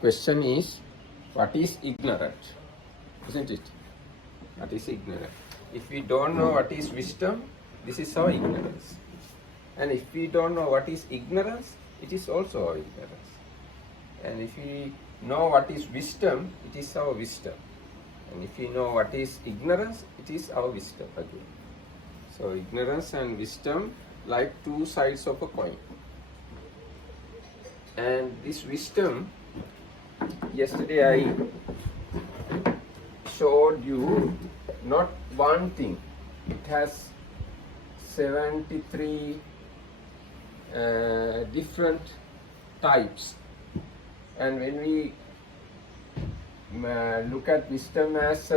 Question is, what is ignorant? Isn't it? What is ignorant? If we don't know what is wisdom, this is our ignorance. And if we don't know what is ignorance, it is also our ignorance. And if we know what is wisdom, it is our wisdom. And if we know what is ignorance, it is our wisdom again. So ignorance and wisdom like two sides of a coin. And this wisdom, yesterday I showed you not one thing. It has 73 different types. And when we look at wisdom as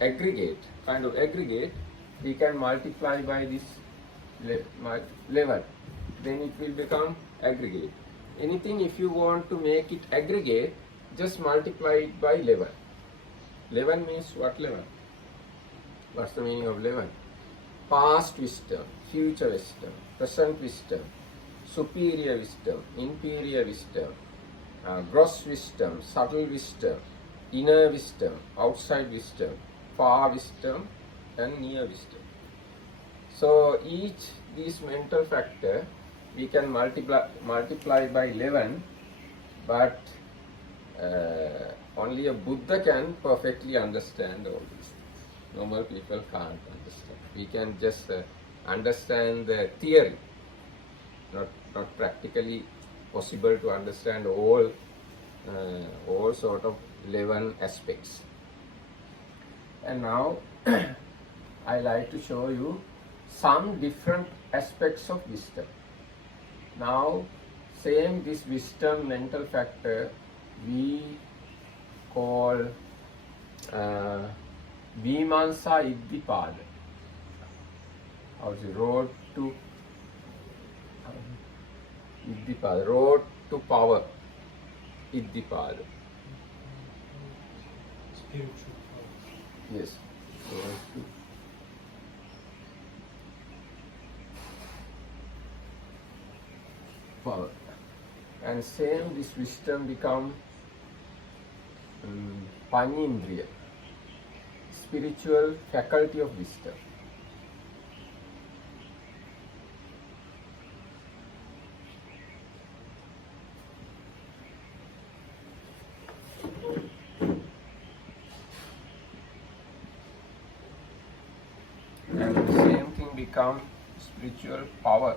aggregate, kind of aggregate, we can multiply by this level. Then it will become aggregate. Anything, if you want to make it aggregate, just multiply it by 11. 11 means what 11? What's the meaning of 11? Past wisdom, future wisdom, present wisdom, superior wisdom, inferior wisdom, gross wisdom, subtle wisdom, inner wisdom, outside wisdom, far wisdom, and near wisdom. So each these mental factor we can multiply by 11, but only a Buddha can perfectly understand all these things. Normal people can't understand. We can just understand the theory, not practically possible to understand all sort of 11 aspects. And now I like to show you some different aspects of wisdom. Now, same this wisdom mental factor we call Vimansa Iddhipada. How's it? Road to Iddhipada, road to power, Iddhipada. Spiritual power. Yes. Road to power. And same this wisdom become Panindriya, spiritual faculty of wisdom. And the same thing become spiritual power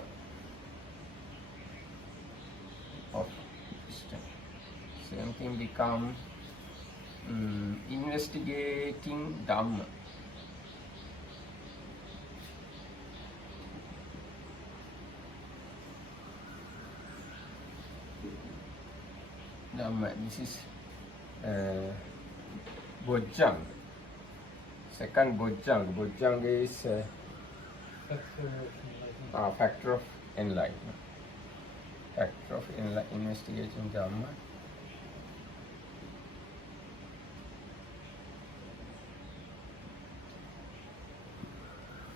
of wisdom. Same thing become investigating Dhamma. Dhamma, this is Bojjhanga. Second Bojjhanga. Bojjhanga is factor of enlightenment. Factor of investigating Dhamma.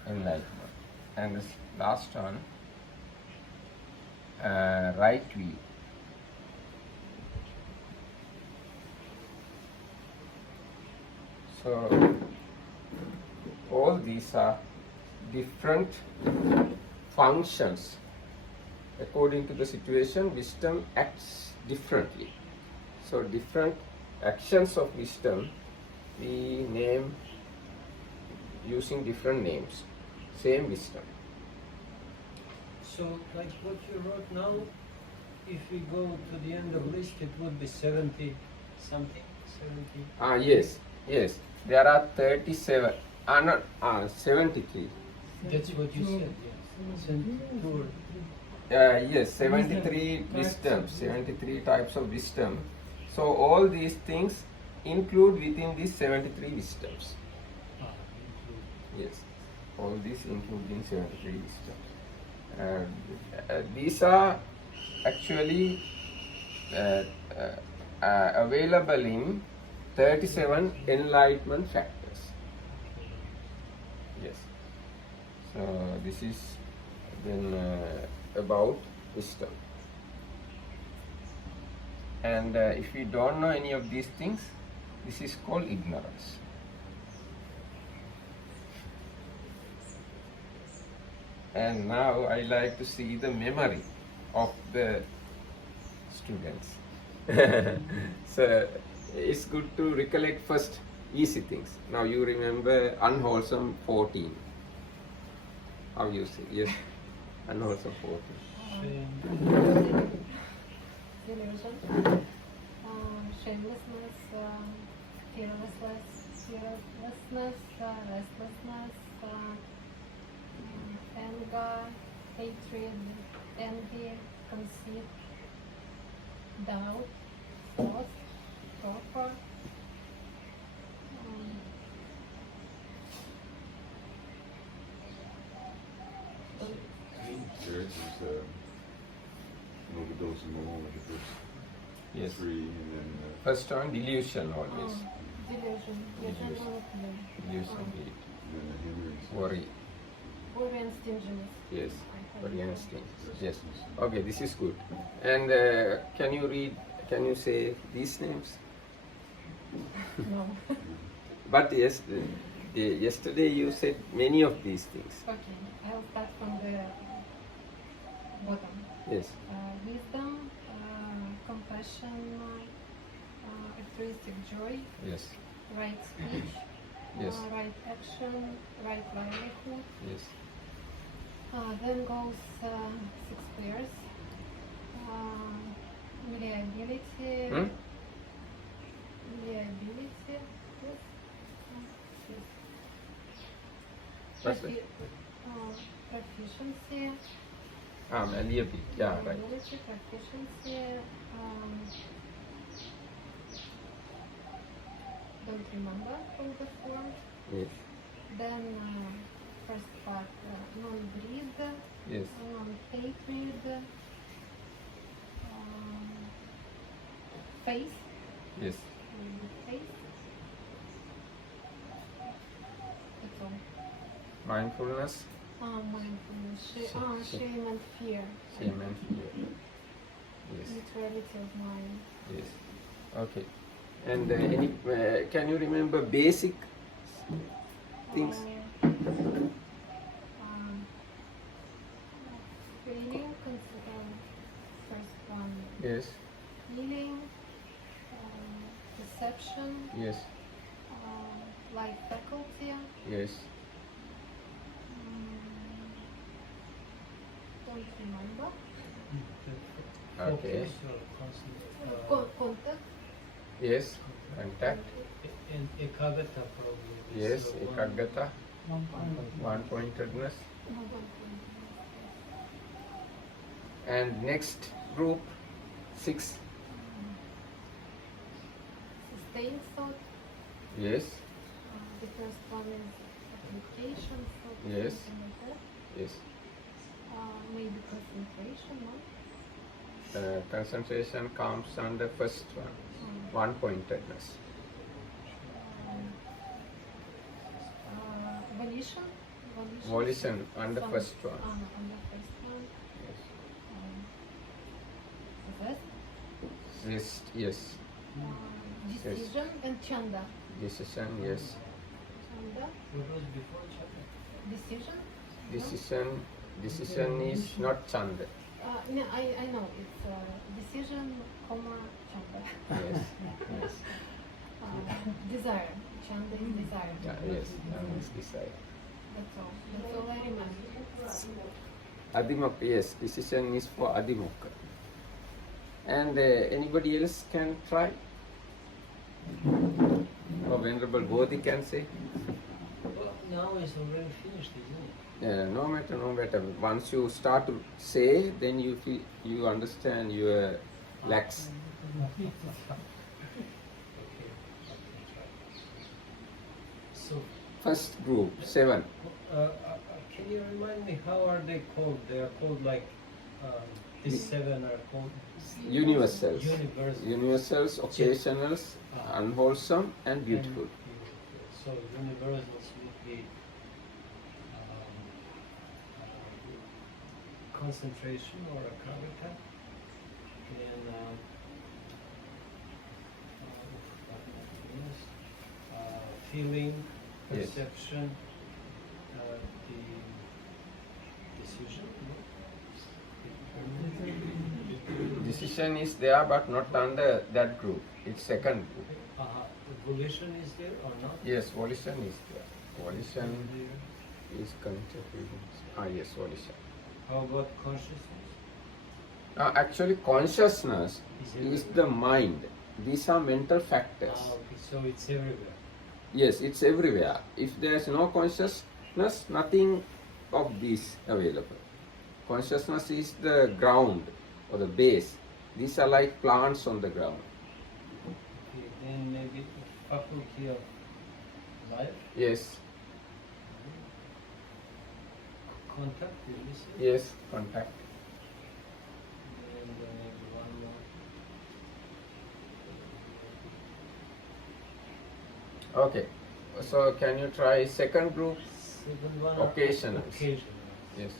Enlightenment. And this last one, right view. So all these are different functions. According to the situation, wisdom acts differently. So different actions of wisdom we name using different names. Same wisdom. So, like what you wrote now, if we go to the end of list, it would be 70 something? 70? Yes. There are 37. Not 73. That's what you said, yes. 72. Yes, 73 wisdom, 73 types of wisdom. So all these things include within these 73 wisdoms. Yes, all these include in 73 wisdoms. These are actually available in 37 enlightenment factors. Yes. So this is then about wisdom. And if you don't know any of these things, this is called ignorance. And now I like to see the memory of the students. So it's good to recollect first easy things. Now you remember unwholesome 14. How you say? Yes, unwholesome 14. Delusion, shamelessness, fearlessness, restlessness, anger, hatred, envy, conceit, doubt, sloth, torpor. There's overdose and more with the first Yes. three, and then First one, delusion always. Delusion, Delusion. Delusion, greed, the hindrance. worry. worry and stinginess. Yes, worry and instinct. Yes. Okay, this is good. And can you say these names? No. But yes, yesterday you said many of these things. Okay, I'll start from the bottom. Yes. Wisdom, compassion, altruistic joy, Yes. right speech, Yes. right action, right livelihood. Yes. Then goes 6 pairs. Reliability. Hmm? Reliability. Yes. Yes. What's that? Proficiency. Malleability. Yeah, right. Reliability, proficiency. Don't remember all the forms. Yes. Then first part, non-greed, Yes. non-hatred, faith, Yes. faith. That's all. Mindfulness, Mindfulness, Sh- shame and fear. shame and fear. Yes. Neutrality of mind. Yes. Okay. And can you remember basic things? Feeling, first one. Yes. Feeling, perception, Yes. light faculty, Yes. don't remember. Okay. Focus or constant, Contact, Yes. Contact. and ekagata probably. is, Yes. one- Ekaggata. One-pointedness. And next group, 6. sustained thought. Yes. The first one is application thought. Yes. Something like that. Yes. Maybe concentration, no? Concentration comes under first one. One-pointedness. Volition. Volition under Some- first one. on the first one. Yes. Rest, Yes. Yes. decision and chanda. Decision. Yes. Chanda, What was before chapter? decision. Decision is not chanda. No, I know it's decision, comma, chanda. Yes. Yes. Desire. Chanda is desire. Yeah, yes. Chanda is desire. That's all. That's all I remember. Adhimukha. Yes. Decision is for Adhimukha. And anybody else can try? Or Venerable Bodhi can say? Well, now it's already finished, isn't it? No matter. Once you start to say, then you feel you understand your lacks. Okay, so, First group, 7. can you remind me how are they called? They are called like these 7 are called Universals. universal. Universals, occasionals, unwholesome, and beautiful. So universals would be concentration or akagata, and feeling, Yes. perception, the decision. No? Decision is there, but not under that group. It's second group. The volition is there or not? Yes, volition is there. Volition is connected with. Yes, volition. How about consciousness? Actually, consciousness Is is the mind. These are mental factors. Okay, so it's everywhere. Yes, it's everywhere. If there is no consciousness, nothing of this available. Consciousness is the ground or the base. These are like plants on the ground. Okay, then maybe the faculty of life, Yes, contact, did you say? yes, contact. And maybe one more. Okay. So can you try second group? Second one. Occasional. Occasional. Yes.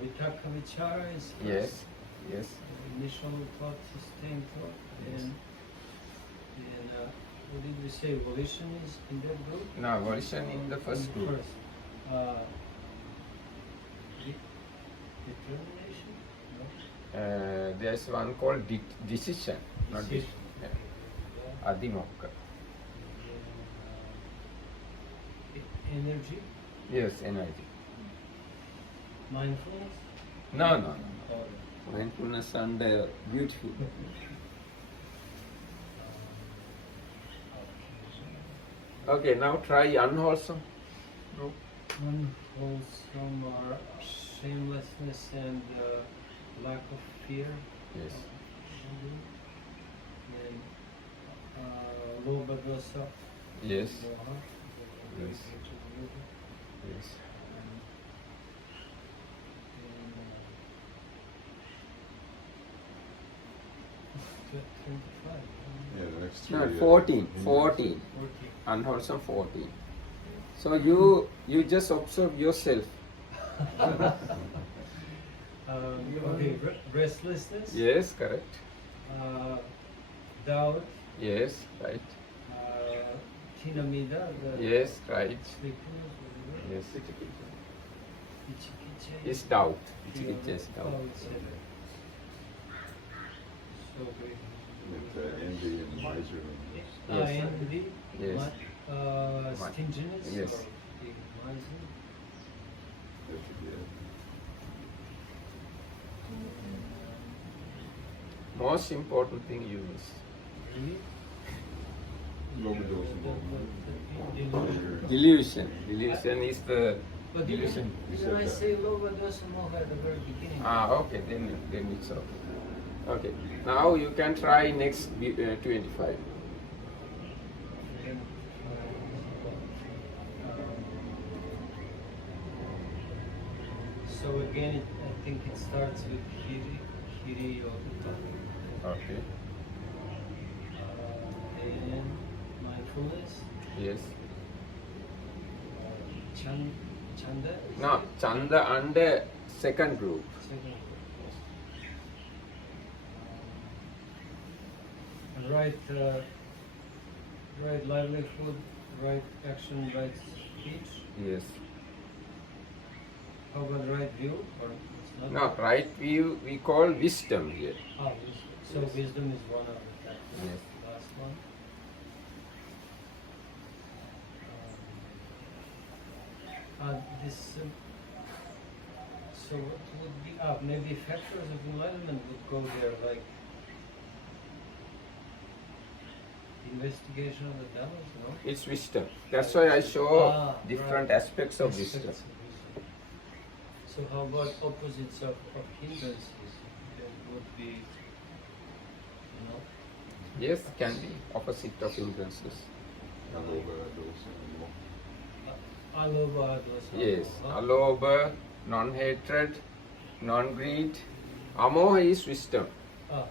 Vitaka vichara is first. Yes. Yes. Initial thought, sustained thought, Yes. and what did we say? Volition is in that group. Now volition in the first In the group. First. Determination. No? There's one called decision, not Decision. yeah. Yeah. Adimokka. Energy, Yes, energy. mindfulness. No, no, no. Or, Mindfulness and beautiful. Okay, now try unwholesome group. unwholesome or shamelessness and lack of fear. Yes. And lobha dosa. Yes. moha, Yes. Yes. And 25. Yeah, the next three. No, 14. 14. 40. Unwholesome 14. So you just observe yourself. Okay, restlessness, Yes, correct. doubt, Yes, right. tinamida, the Yes, right. sleepiness, whatever. Yes. Vichikicha It's doubt. fear. It's just doubt. Oh, it's heavy. So great. With envy and miserliness. Yes. Envy, Yes. stinginess, Yes. or being miserly. That should be it. Most important thing you miss. Greed, Lobha dosa moha. delusion. Delusion. Delusion is the But delusion. didn't I say lobha dosa moha at the very beginning? Okay, then it's okay. Okay, now you can try next 25. And, so again, I think it starts with hiri or Okay. and mindfulness, Yes. chanda. is Now it? Chanda under second group. Second group, yes. Right livelihood, right action, right speech. Yes. How about right view? Or it's not? Now right view we call wisdom here. Wisdom. So Yes. wisdom is one of the factors. Yes. Last one. So what would be maybe factors of enlightenment would go there, like investigation of the devils, no? It's wisdom. That's why I show different right. aspects of wisdom. Aspects of wisdom. So how about opposites of hindrances? There would be, Yes, can be opposite of hindrances. Lobha dosa moha. alobha, dosa. Yes, moha. alobha, non-hatred, non-greed. Amoha is wisdom. So,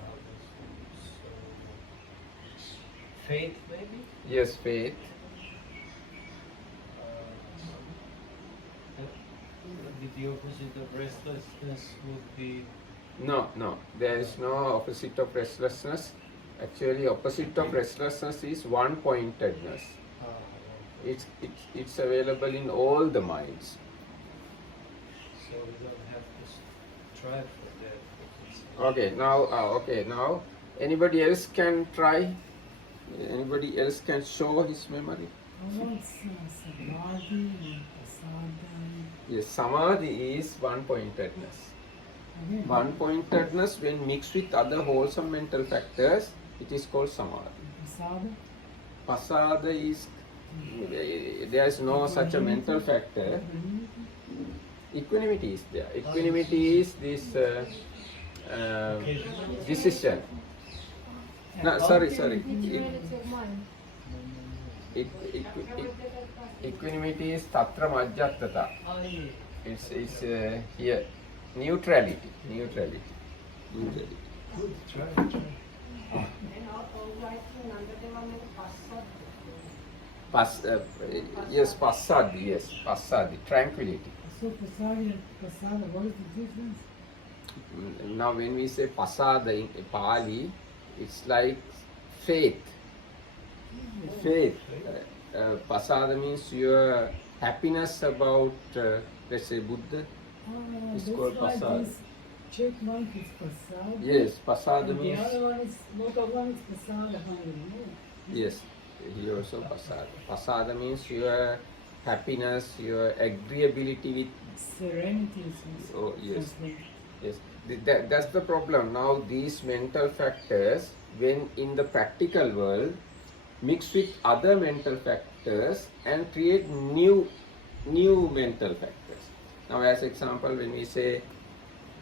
faith, maybe? Yes, faith. The opposite of restlessness would be No, there is no opposite of restlessness. Actually, opposite of restlessness is one-pointedness. it's available in all the minds. So we don't have to strive for that. Okay, now anybody else can try? Anybody else can show his memory? Samadhi and Prasadam. Yes, samadhi is one-pointedness. One-pointedness, when mixed with other wholesome mental factors, it is called samadhi. Prasada. Pasada is, there is no such a mental factor. Equanimity is there. Equanimity is this decision. No, sorry. Neutrality of mind. Equanimity is tatra majjatata. It's here. Neutrality. Good, try. Yes, passadi, tranquility. So Prasada and Prasada, what is the difference? Now when we say pasada in Pali, it's like faith. Pasada means your happiness about, let's say, Buddha. It's That's called why Prasada. this check mark is Prasada. Yes, pasada And the means, other one is, motor one is Prasada. yes, here also pasada. Pasada means your happiness, your agreeability with, Serenity is oh yes, something. yes. That's the problem. Now these mental factors, when in the practical world, mix with other mental factors and create new mental factors. Now as example, when we say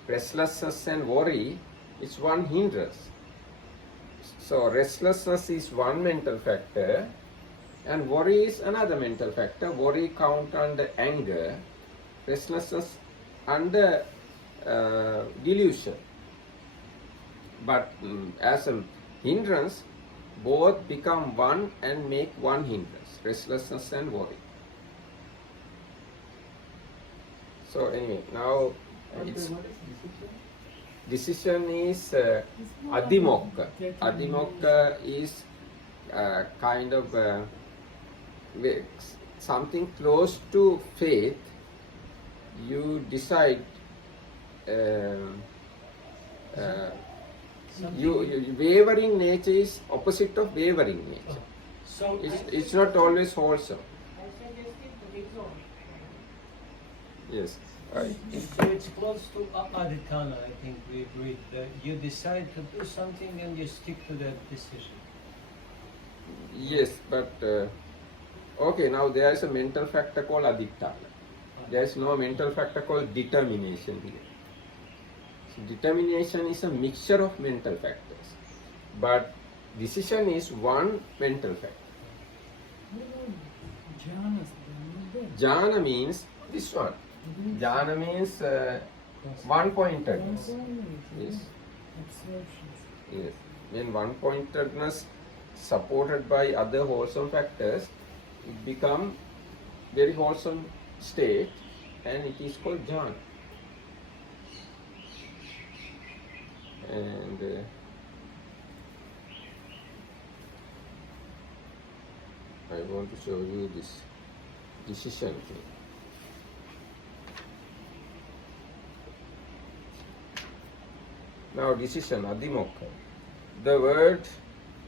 restlessness and worry, it's one hindrance. So restlessness is one mental factor and worry is another mental factor. Worry count under anger, restlessness under delusion. But as a hindrance, both become one and make one hindrance, restlessness and worry. So anyway, now it's decision is adhimokka. Adhimokka is kind of something close to faith. You decide. Wavering nature is opposite of wavering nature. So It's not always wholesome. Yes. Right. it's close to adhikana, I think we agreed that you decide to do something and you stick to that decision. Yes, but okay. Now there is a mental factor called adhittana. There is no mental factor called determination here. So determination is a mixture of mental factors, but decision is one mental factor. Jhana means this one. Jhana means one-pointedness. Yes. Yes. When one-pointedness supported by other wholesome factors, it becomes very wholesome state, and it is called jhana. And I want to show you this decision thing. Now decision, adhimokka. The word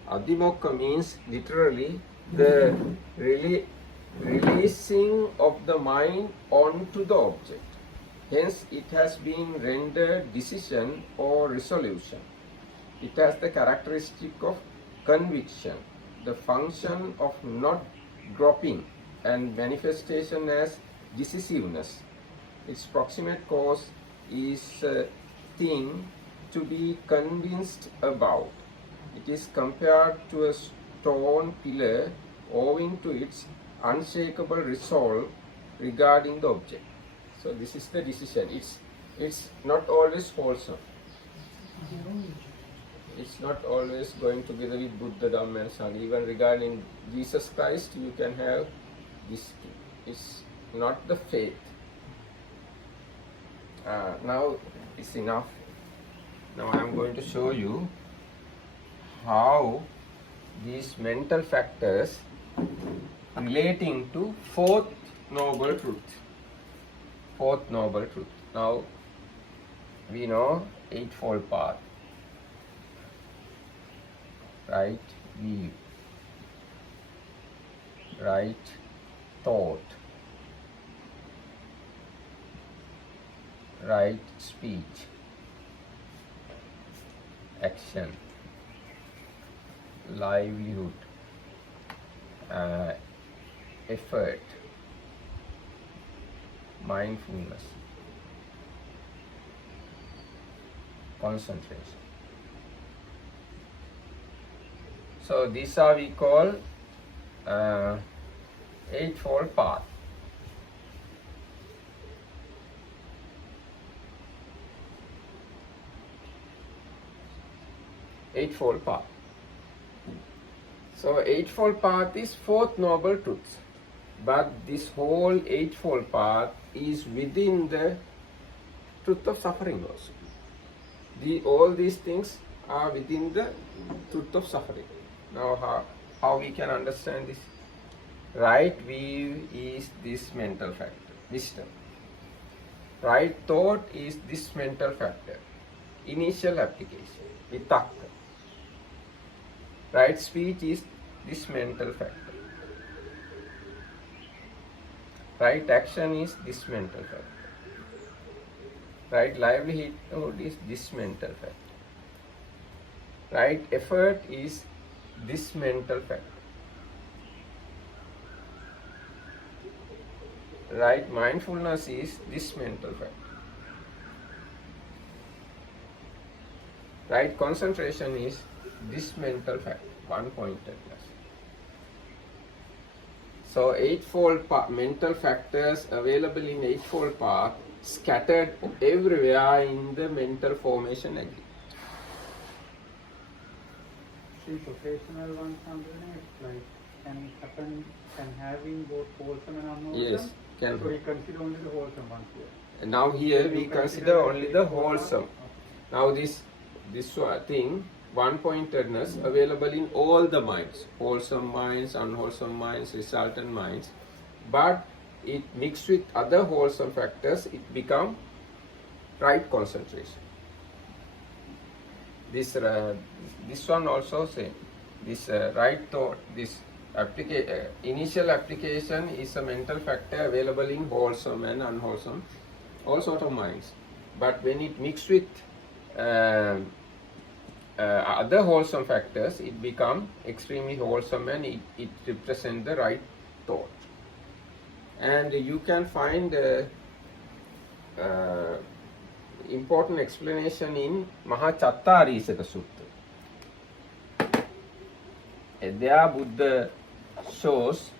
adhimokka means literally the releasing of the mind onto the object. Hence it has been rendered decision or resolution. It has the characteristic of conviction, the function of not dropping, and manifestation as decisiveness. Its proximate cause is a thing to be convinced about. It is compared to a stone pillar owing to its unshakable resolve regarding the object. So this is the decision. It's not always wholesome. It's not always going together with Buddha, Dhamma and Sangha. Even regarding Jesus Christ, you can have this. It's not the faith. Now it's enough. Now I am going to show you how these mental factors relating to fourth noble truth. Fourth noble truth. Now we know eightfold path. Right view, right thought, right speech, action, livelihood, effort, mindfulness, concentration. So these are we call eightfold path. Eightfold path. So eightfold path is fourth noble truth, but this whole eightfold path is within the truth of suffering also. All these things are within the truth of suffering. Now how we can understand this? Right view is this mental factor, wisdom. Right thought is this mental factor, initial application, vitakka. Right speech is this mental factor. Right action is this mental factor. Right livelihood is this mental factor. Right effort is this mental factor. Right mindfulness is this mental factor. Right concentration is this mental factor, one-pointedness. So eightfold mental factors available in eightfold path scattered everywhere in the mental formation aggregate. See, professional one something like can having both wholesome and unwholesome. Yes, can. So we consider only the wholesome ones here. Now here we consider only the wholesome. Now this thing, one-pointedness available in all the minds, wholesome minds, unwholesome minds, resultant minds, but it mixed with other wholesome factors, it become right concentration. This one also same. This right thought, this initial application is a mental factor available in wholesome and unwholesome, all sort of minds. But when it mixed with other wholesome factors, it become extremely wholesome and it represents the right thought. And you can find important explanation in Mahachattarisaka Sutta. There Buddha shows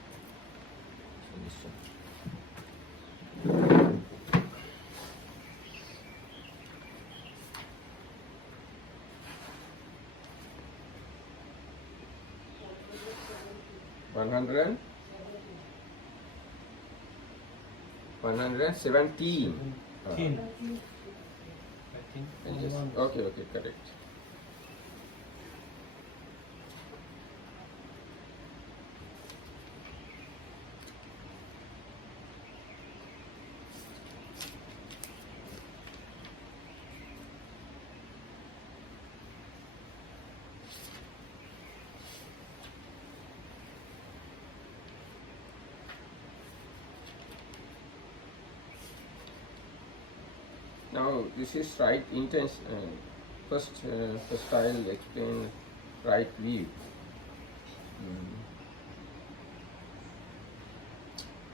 one hundred 117. 10. I think. Yes. Okay, correct. Now this is right intention. First I'll explain right view.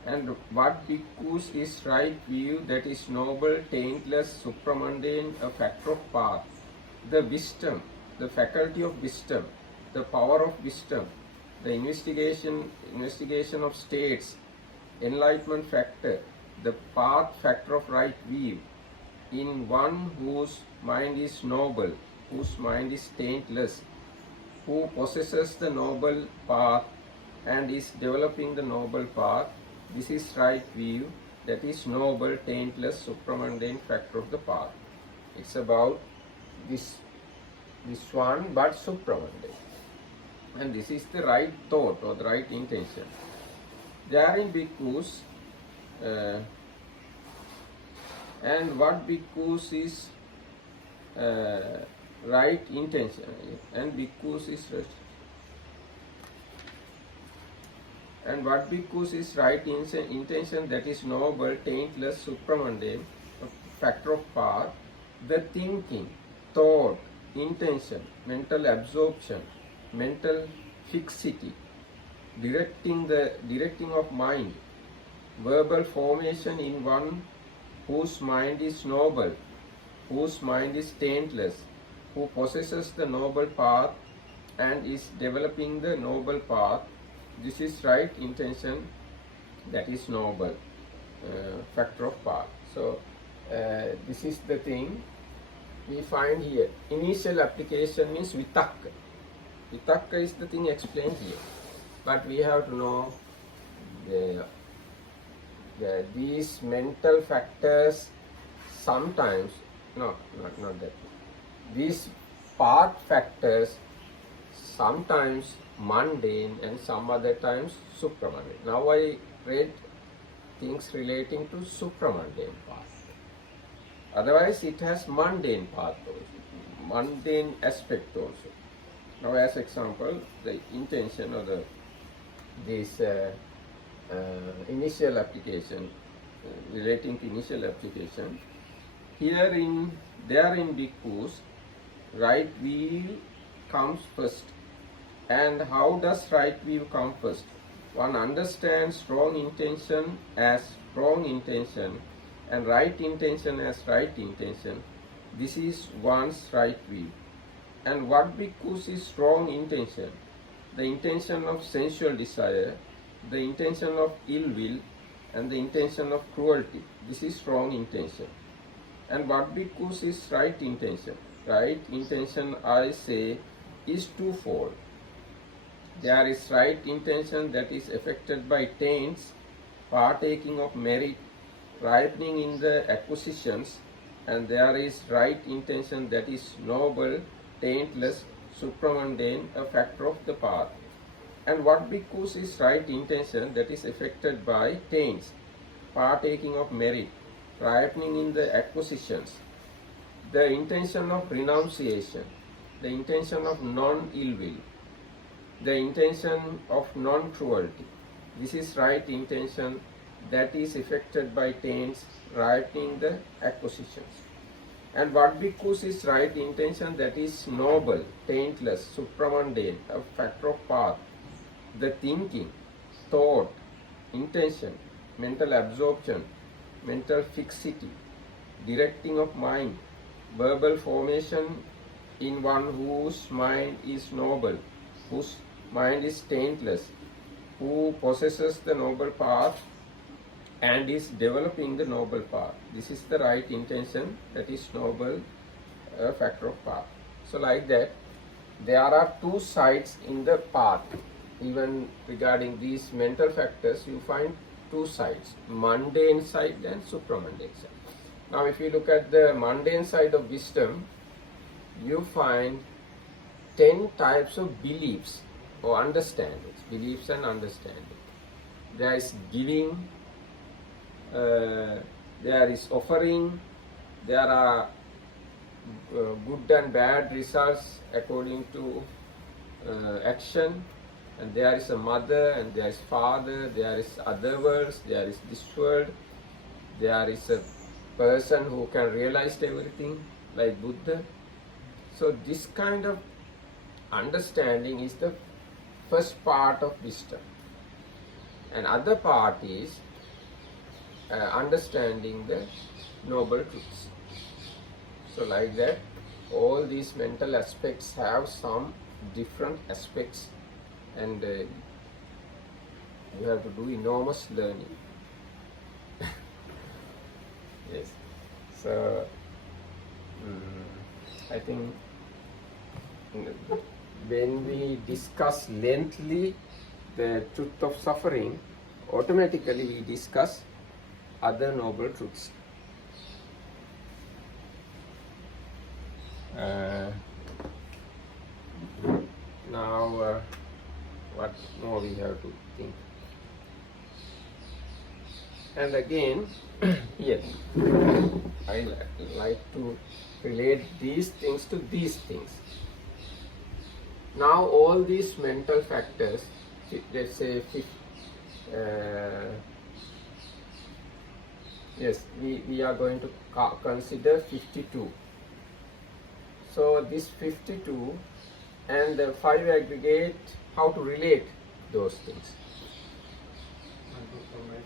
And what bhikkhus is right view, that is noble, taintless, supramundane, a factor of path, the wisdom, the faculty of wisdom, the power of wisdom, the investigation of states, enlightenment factor, the path factor of right view, in one whose mind is noble, whose mind is taintless, who possesses the noble path and is developing the noble path. This is right view, that is noble, taintless, supramundane factor of the path. It's about this one, but supramundane. And this is the right thought or the right intention. therein bhikkhus, and what bhikkhus is right intention, and bhikkhus is and what bhikkhus is right intention, that is noble, taintless, supramundane, a factor of path, the thinking, thought, intention, mental absorption, mental fixity, directing of mind, verbal formation in one whose mind is noble, whose mind is taintless, who possesses the noble path and is developing the noble path. This is right intention, that is noble, factor of path. So this is the thing we find here. Initial application means vitakka. Vitakka is the thing explained here. But we have to know these mental factors sometimes, not that. These path factors sometimes mundane and some other times supramundane. Now I read things relating to supramundane path. Otherwise it has mundane path also, mundane aspect also. Now as example, the intention or this initial application, relating to initial application, there in bhikkhus, right view comes first. And how does right view come first? One understands strong intention as strong intention and right intention as right intention. This is one's right view. And what bhikkhus is strong intention? The intention of sensual desire, the intention of ill will, and the intention of cruelty. This is strong intention. And what bhikkhus is right intention? Right intention, I say, is twofold. There is right intention that is affected by taints, partaking of merit, ripening in the acquisitions, and there is right intention that is noble, taintless, supramundane, a factor of the path. And what bhikkhus is right intention that is affected by taints, partaking of merit, ripening in the acquisitions, the intention of renunciation, the intention of non-ill will, the intention of non-cruelty. This is right intention that is affected by taints, ripening the acquisitions. And what bhikkhus is right intention that is noble, taintless, supramundane, a factor of path, the thinking, thought, intention, mental absorption, mental fixity, directing of mind, verbal formation in one whose mind is noble, whose mind is taintless, who possesses the noble path and is developing the noble path. This is the right intention that is noble, factor of path. So like that, there are two sides in the path. Even regarding these mental factors, you find two sides, mundane side and supramundane side. Now if you look at the mundane side of wisdom, you find 10 types of beliefs or understandings, beliefs and understanding. There is giving, there is offering, there are good and bad results according to action, and there is a mother and there is father, there is other worlds, there is this world, there is a person who can realize everything like Buddha. So this kind of understanding is the first part of wisdom. And other part is understanding the noble truths. So like that, all these mental aspects have some different aspects, and you have to do enormous learning. Yes. So I think when we discuss lengthily the truth of suffering, automatically we discuss other noble truths. Now what more we have to think? And again, yes, I like to relate these things to these things. Now all these mental factors, let's say, yes, we are going to consider 52. So this 52 and the 5 aggregate, how to relate those things? Mental formation.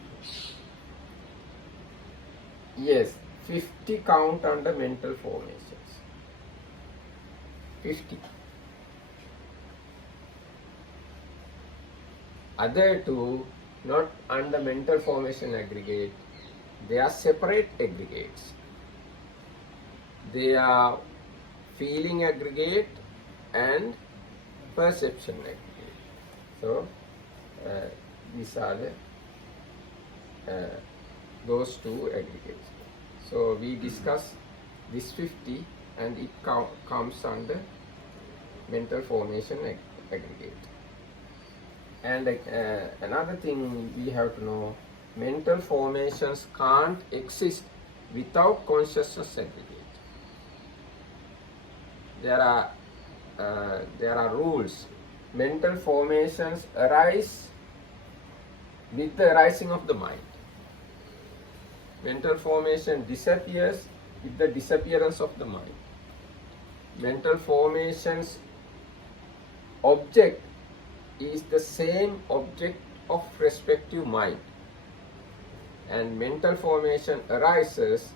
Yes, 50 count under mental formations. 50. Other two, not under mental formation aggregate, they are separate aggregates. They are feeling aggregate and perception aggregate. So, these are the those two aggregates. So we discuss this 50 and it comes under mental formation aggregate. And another thing we have to know, mental formations can't exist without consciousness aggregate. There are rules. Mental formations arise with the arising of the mind. Mental formation disappears with the disappearance of the mind. Mental formations object is the same object of respective mind, and mental formation arises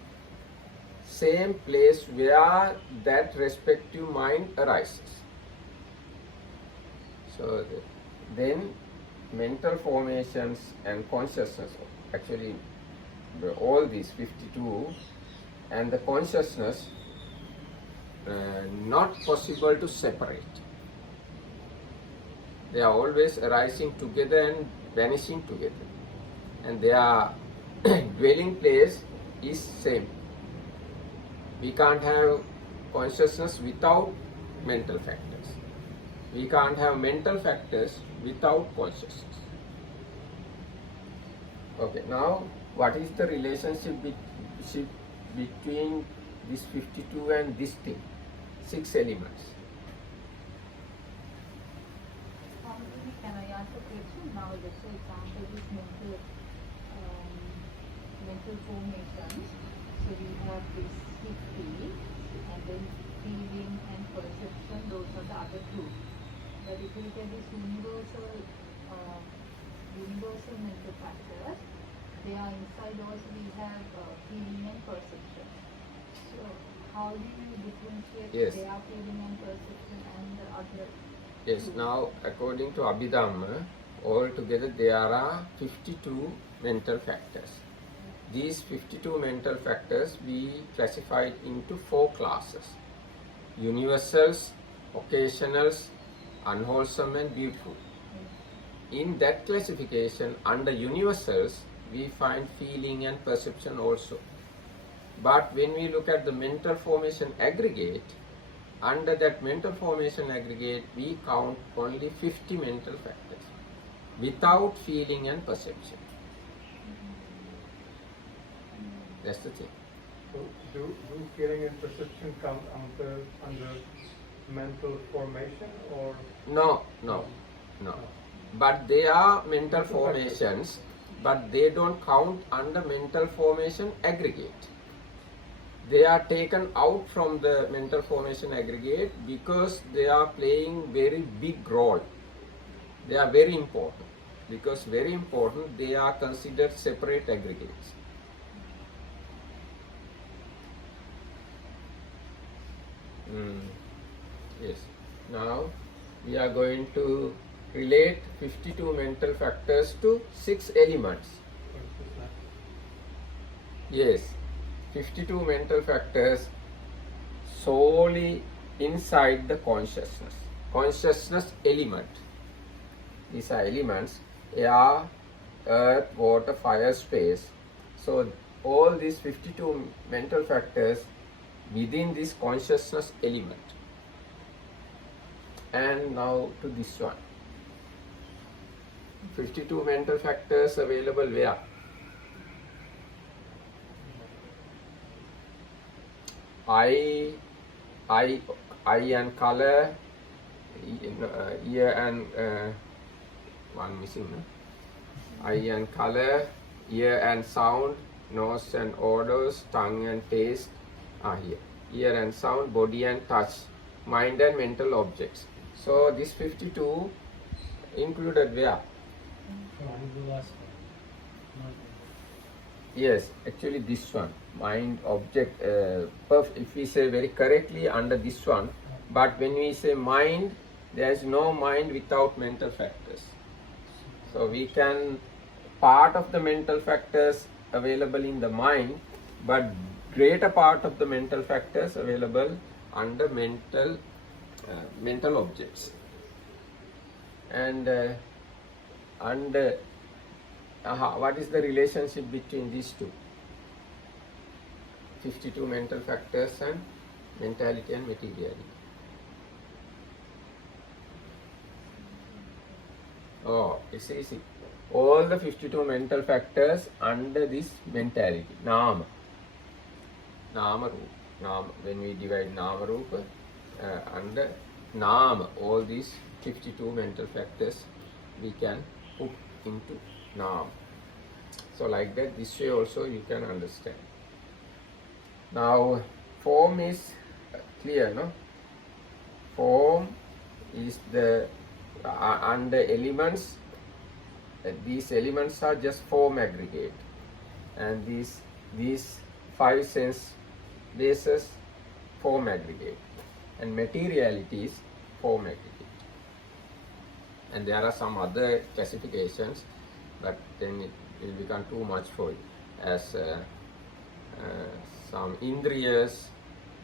same place where that respective mind arises. So then mental formations and consciousness, actually all these 52 and the consciousness, not possible to separate. They are always arising together and vanishing together, and their dwelling place is same. We can't have consciousness without mental factors. We can't have mental factors without consciousness. Okay, now what is the relationship between this 52 and this thing? 6 elements. Can I ask a question? Now, let's say example is mental formations. So we have this 50 and then feeling and perception, those are the other two. But if you look at this universal mental factors, they are inside also we have feeling and perception. So how do you differentiate their feeling and perception and the other? Yes, now according to Abhidhamma, altogether there are 52 mental factors. These 52 mental factors we classified into 4 classes: universals, occasionals, unwholesome and beautiful. In that classification, under universals, we find feeling and perception also. But when we look at the mental formation aggregate, under that mental formation aggregate, we count only 50 mental factors without feeling and perception. That's the thing. So do feeling and perception come under mental formation or? No. But they are mental formations, but they don't count under mental formation aggregate. They are taken out from the mental formation aggregate because they are playing very big role. They are very important. Because very important, they are considered separate aggregates. Yes. Now we are going to relate 52 mental factors to 6 elements. Yes, 52 mental factors solely inside the consciousness element. These are elements: air, earth, water, fire, space. So all these 52 mental factors within this consciousness element. And now to this one. 52 mental factors available where? eye, and color, ear and one missing. No? Eye and color, ear and sound, nose and odors, tongue and taste. Here. Ear and sound, body and touch, mind and mental objects. So this 52 included where? Probably the last one. Yes, actually this one, mind, object, if we say very correctly under this one, but when we say mind, there is no mind without mental factors. So we can, part of the mental factors available in the mind, but greater part of the mental factors available under mental objects. And what is the relationship between these two? 52 mental factors and mentality and materiality. Oh, it's easy. All the 52 mental factors under this mentality, Nama. Nama Rupa. Nama. When we divide Nama Rupa, under Nama, all these 52 mental factors we can put into Nama. So like that, this way also you can understand. Now, form is clear, no? Form is the under elements. These elements are just form aggregate, and these 5 sense bases form aggregate, and materiality is form aggregate. And there are some other classifications, but then it will become too much for you, as some indriyas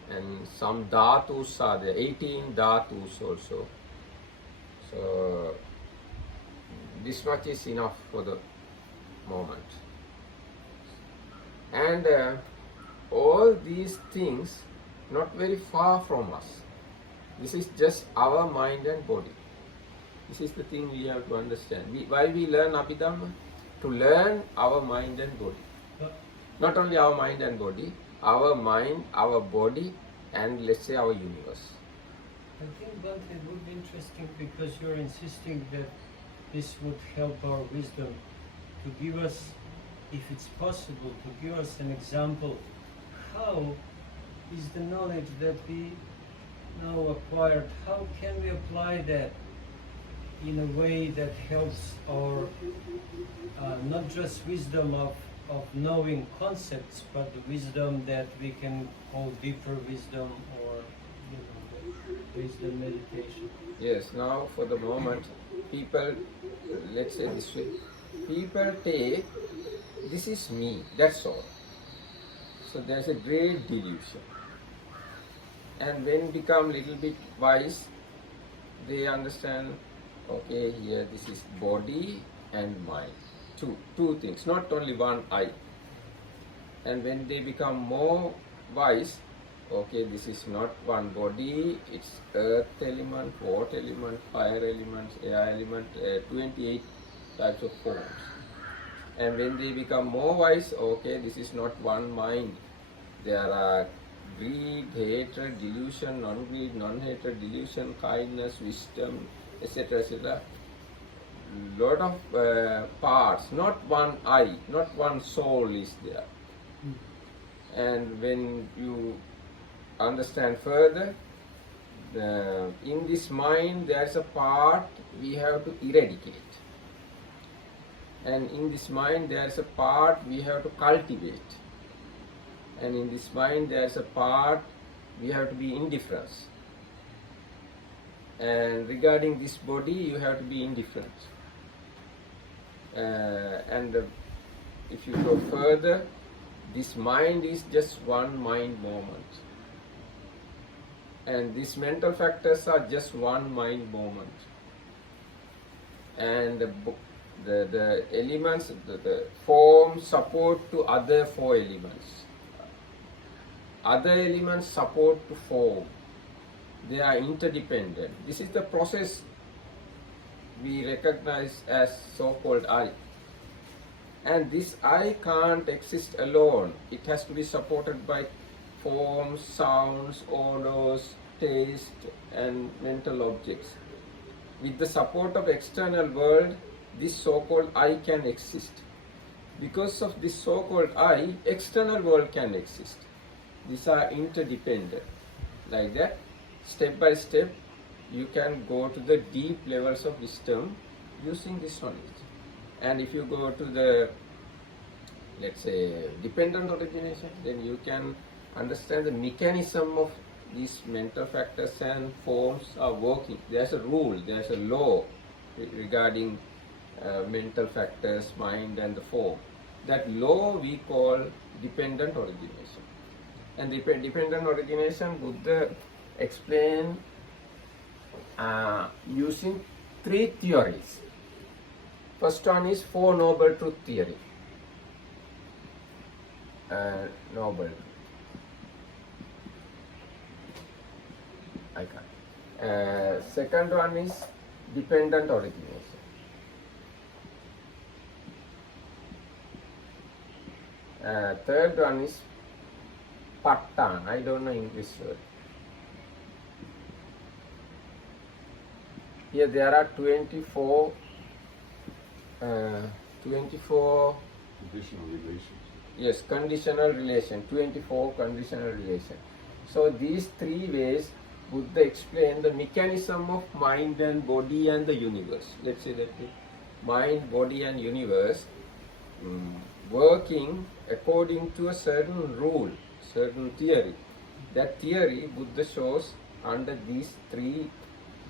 and some dhatus are there, 18 dhatus also. So this much is enough for the moment. And all these things not very far from us. This is just our mind and body. This is the thing we have to understand. Why we learn Abhidhamma? To learn our mind and body. Not only our mind and body, our mind, our body, and let's say our universe. I think Bhante, it would be interesting because you're insisting that this would help our wisdom to give us, if it's possible, to give us an example. How is the knowledge that we now acquired, how can we apply that in a way that helps our, not just wisdom of knowing concepts, but the wisdom that we can call deeper wisdom, or wisdom meditation? Yes, now for the moment, people, let's say this way, people take, this is me, that's all. So there's a great delusion. And when become little bit wise, they understand, okay, here this is body and mind. Two things, not only one I. And when they become more wise, okay, this is not one body, it's earth element, water element, fire element, air element, 28 types of forms. And when they become more wise, okay, this is not one mind. There are greed, hatred, delusion, non-greed, non-hatred, delusion, kindness, wisdom, etc., etc. Lot of parts, not one I, not one soul is there. And when you understand further, in this mind there is a part we have to eradicate. And in this mind there is a part we have to cultivate. And in this mind there is a part we have to be indifference. And regarding this body you have to be indifferent. If you go further, this mind is just one mind moment. And these mental factors are just one mind moment. And the elements, the form support to other 4 elements. Other elements support to form. They are interdependent. This is the process we recognize as so-called I. And this I can't exist alone. It has to be supported by forms, sounds, odors, taste, and mental objects. With the support of external world, this so-called I can exist. Because of this so-called I, external world can exist. These are interdependent. Like that, step by step, you can go to the deep levels of wisdom using this knowledge. And if you go to the, let's say, dependent origination, then you can understand the mechanism of these mental factors and forms are working. There's a rule, there's a law regarding mental factors, mind and the form. That law we call dependent origination. And dependent origination, Buddha explained using three theories. First one is Four Noble Truth theory. Noble. I can't. Second one is dependent origination. Third one is Pattan. I don't know English word. Here there are 24 Conditional relations. yes, conditional relation, 24 conditional relation. So these three ways Buddha explained the mechanism of mind and body and the universe. Let's say that the mind, body and universe working according to a certain rule, certain theory. That theory Buddha shows under these three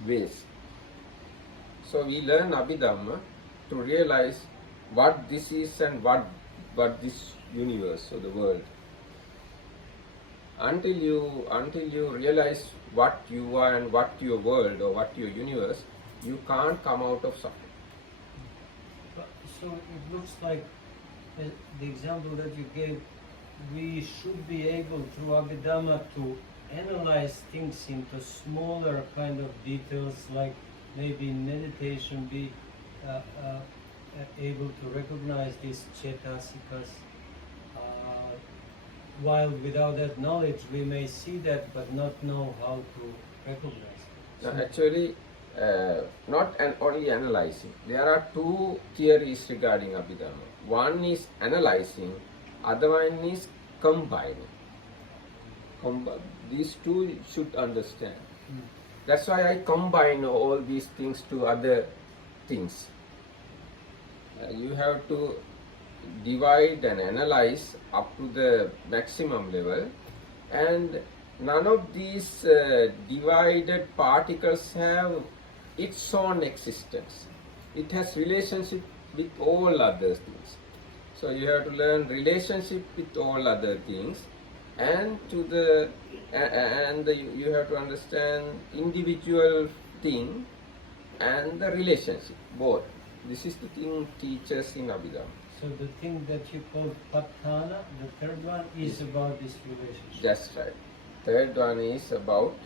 ways. So we learn Abhidhamma to realize what this is and what this universe or the world. Until you realize what you are and what your world or what your universe, you can't come out of suffering. So it looks like the example that you gave, we should be able through Abhidhamma to analyze things into smaller kind of details, like maybe in meditation be able to recognize these cetasikas. While without that knowledge we may see that but not know how to recognize it. Now, actually, not only analyzing. There are two theories regarding Abhidhamma. One is analyzing, other one is combining. These two you should understand. That's why I combine all these things to other things. You have to divide and analyze up to the maximum level, and none of these divided particles have its own existence. It has relationship with all other things. So you have to learn relationship with all other things, and you have to understand individual thing and the relationship, both. This is the thing teachers in Abhidhamma. So the thing that you call Patthana, the third one, is about this relationship. That's right. Third one is about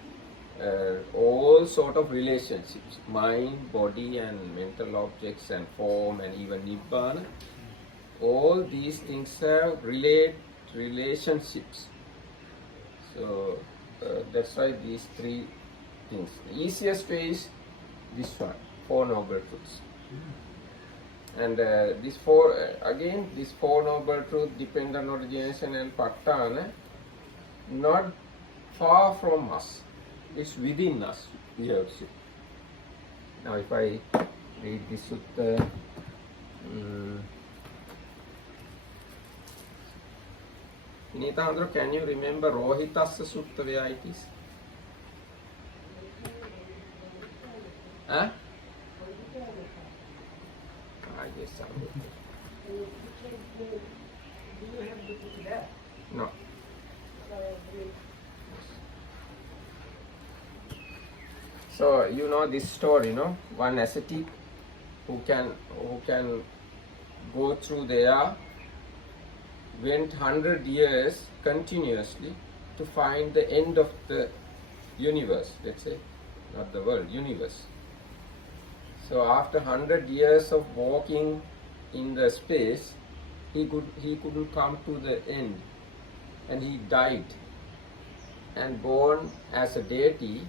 all sort of relationships, mind, body and mental objects and form and even Nibbana. All these things have relationships. So that's why these three things. The easiest way is this one, Four Noble Truths. And these four noble truths, dependent origination and Patthana, not far from us. It's within us, we have to see. Now if I read this sutta, Nitandra, can you remember Rohitassa Sutta where it is? Huh? Yes, no. So you know this story, no? One ascetic who can go through there, went 100 years continuously to find the end of the universe. Let's say, not the world, universe. So after 100 years of walking in the space, he couldn't come to the end, and he died and born as a deity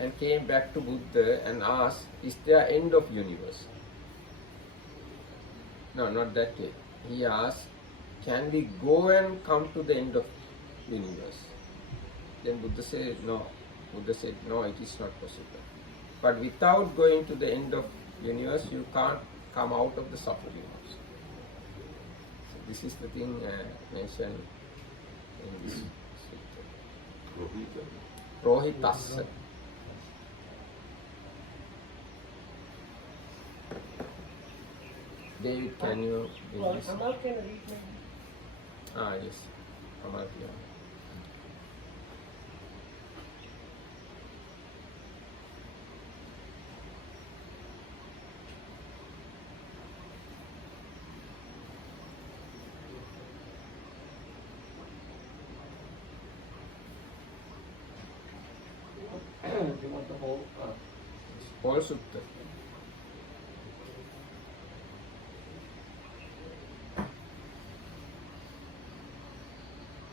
and came back to Buddha and asked, is there end of universe? No, not that way. He asked, can we go and come to the end of universe? Then Buddha said, no. Buddha said, no, it is not possible. But without going to the end of universe, you can't come out of the suffering also. So this is the thing mentioned in this sutta. Rohitassa. David, can you read this? Amal can read maybe. Ah, yes. Amal, yeah. Do you want the whole? Whole sutta.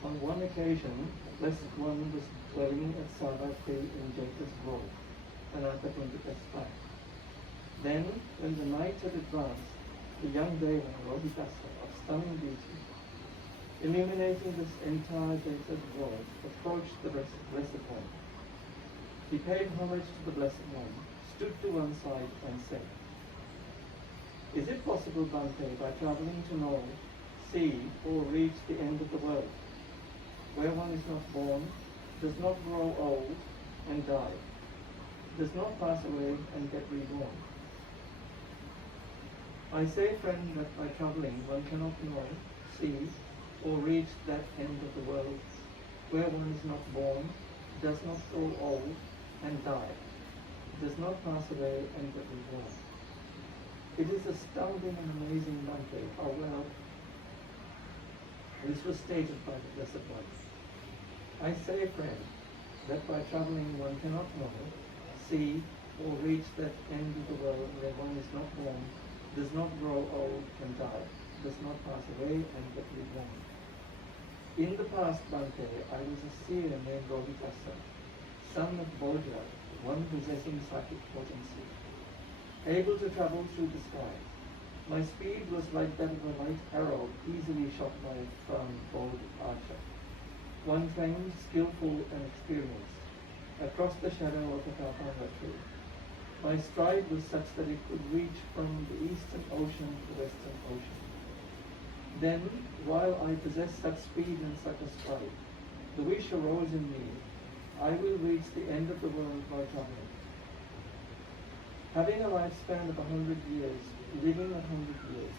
On one occasion, the Blessed One was dwelling at Savatthi in Jeta's grove, Anathapindika's flat. Then, when the night had advanced, the young Deva, Rohitassa, of stunning beauty, illuminating this entire Jeta's grove, approached the Blessed One. He paid homage to the Blessed One, stood to one side and said, is it possible, Bhante, by travelling to know, see, or reach the end of the world, where one is not born, does not grow old and die, does not pass away and get reborn? I say, friend, that by travelling one cannot know, see, or reach that end of the world, where one is not born, does not grow old and die, does not pass away and get reborn. It is astounding and amazing, Bhante, how well this was stated by the Blessed One. I say, friend, that by travelling one cannot know, see, or reach that end of the world where one is not born, does not grow old and die, does not pass away and get reborn. In the past, Bhante, I was a seer named Rohitassa, son of Bodha, one possessing psychic potency, able to travel through the sky. My speed was like that of a light arrow easily shot by a firm, bold archer, one trained, skillful, and experienced, across the shadow of the Kalpana tree. My stride was such that it could reach from the eastern ocean to the western ocean. Then, while I possessed such speed and such a stride, the wish arose in me, I will reach the end of the world by traveling. Having a lifespan of 100 years, living 100 years,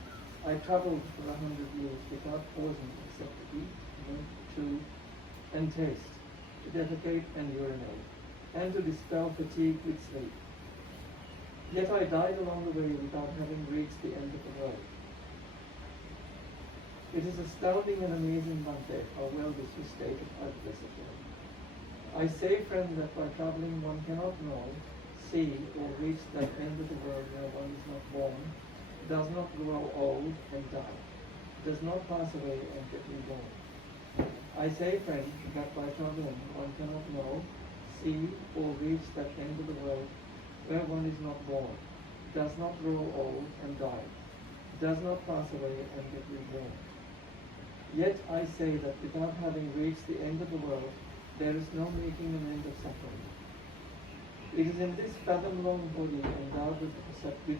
I traveled for 100 years without pausing except to eat, drink, chew, and taste, to defecate and urinate, and to dispel fatigue with sleep. Yet I died along the way without having reached the end of the world. It is astounding and amazing, Bhante, how well this was stated by the Blessed One. I say, friend, that by travelling one cannot know, see, or reach that end of the world where one is not born, does not grow old and die, does not pass away and get reborn. I say, friend, that by travelling one cannot know, see, or reach that end of the world where one is not born, does not grow old and die, does not pass away and get reborn. Yet I say that without having reached the end of the world, there is no making an end of suffering. It is in this fathom-long body endowed with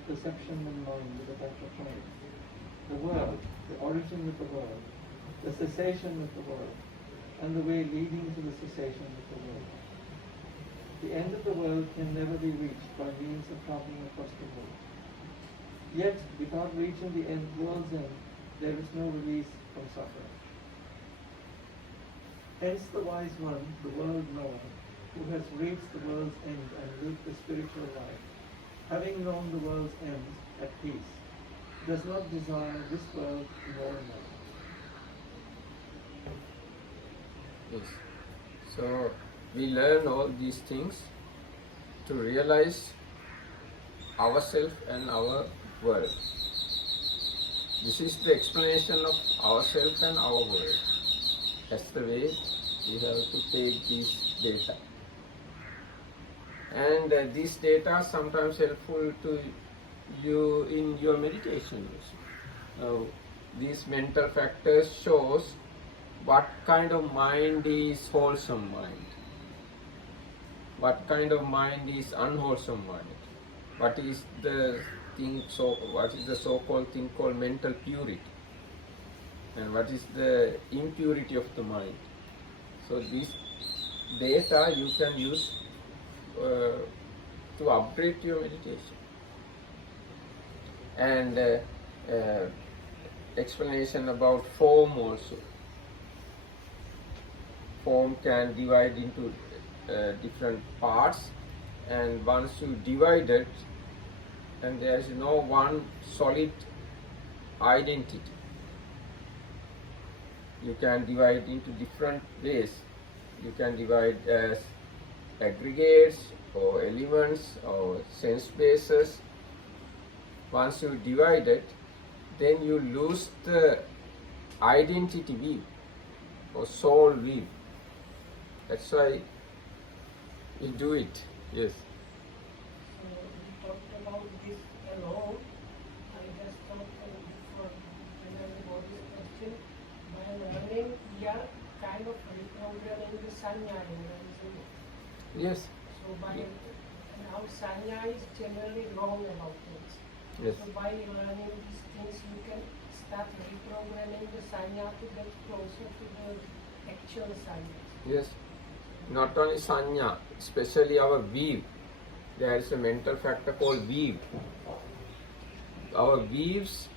perception and mind with a better point. The world, the origin of the world, the cessation of the world, and the way leading to the cessation of the world. The end of the world can never be reached by means of traveling across the world. Yet, without reaching the world's end, there is no release from suffering. Hence the wise one, the world knower, who has reached the world's end and lived the spiritual life, having known the world's end at peace, does not desire this world nor another. Yes. So we learn all these things to realize ourselves and our world. This is the explanation of ourselves and our world. That's the way You have to take this data. And this data is sometimes helpful to you in your meditation. These mental factors shows what kind of mind is wholesome mind, what kind of mind is unwholesome mind, what is the so-called thing called mental purity, and what is the impurity of the mind. So this data you can use to upgrade your meditation. And explanation about form also. Form can divide into different parts, and once you divide it, and there is no one solid identity. You can divide into different ways. You can divide as aggregates or elements or sense bases. Once you divide it, then you lose the identity view or soul view. That's why you do it. Yes. So we talked about this alone. I just thought before when I about this question, by learning we are kind of reprogramming the sanya in the Yes. So by and our sanya is generally wrong about things. Yes. So by learning these things you can start reprogramming the sanya to get closer to the actual sanya. Yes. Not only sanya, especially our weave. There is a mental factor called weave. Our weaves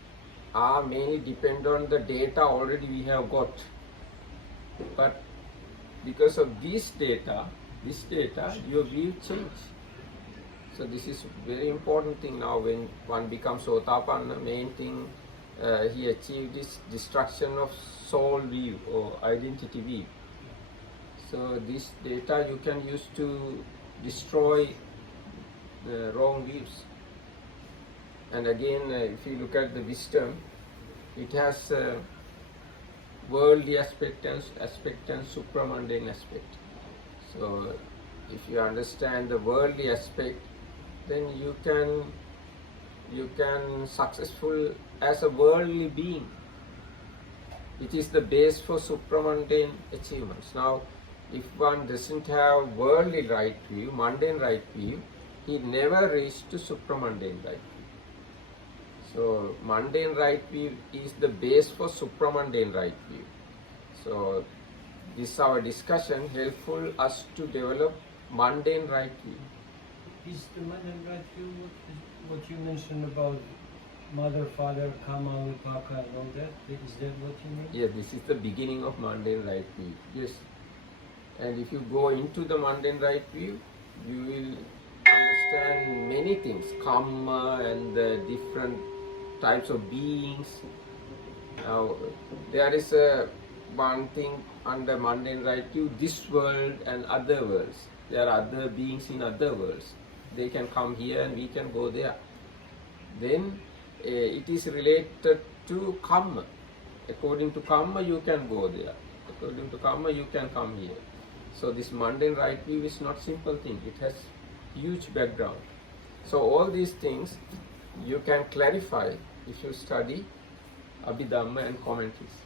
are mainly depend on the data already we have got. But because of this data, your weave change. So this is very important thing now when one becomes Sotapanna. Main thing he achieved is destruction of soul weave or identity weave. So this data you can use to destroy the wrong views. And again, if you look at the wisdom, it has worldly aspect and supramundane aspect. So if you understand the worldly aspect, then you can successful as a worldly being. It is the base for supramundane achievements. Now, if one doesn't have worldly right view, mundane right view, he never reached to supramundane right view. So mundane right view is the base for supramundane right view. So this our discussion helpful us to develop mundane right view. Is the mundane right view what you mentioned about mother, father, karma, vipaka and all that? Is that what you mean? Yes, this is the beginning of mundane right view. Yes. And if you go into the mundane right view, you will understand many things, karma and the different types of beings. Now, there is one thing under mundane right view, this world and other worlds. There are other beings in other worlds. They can come here and we can go there. Then it is related to karma. According to karma, you can go there. According to karma, you can come here. So this mundane right view is not simple thing. It has huge background. So all these things you can clarify if you study Abhidhamma and commentaries.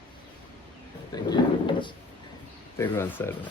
Thank you. Thank you, Sarana.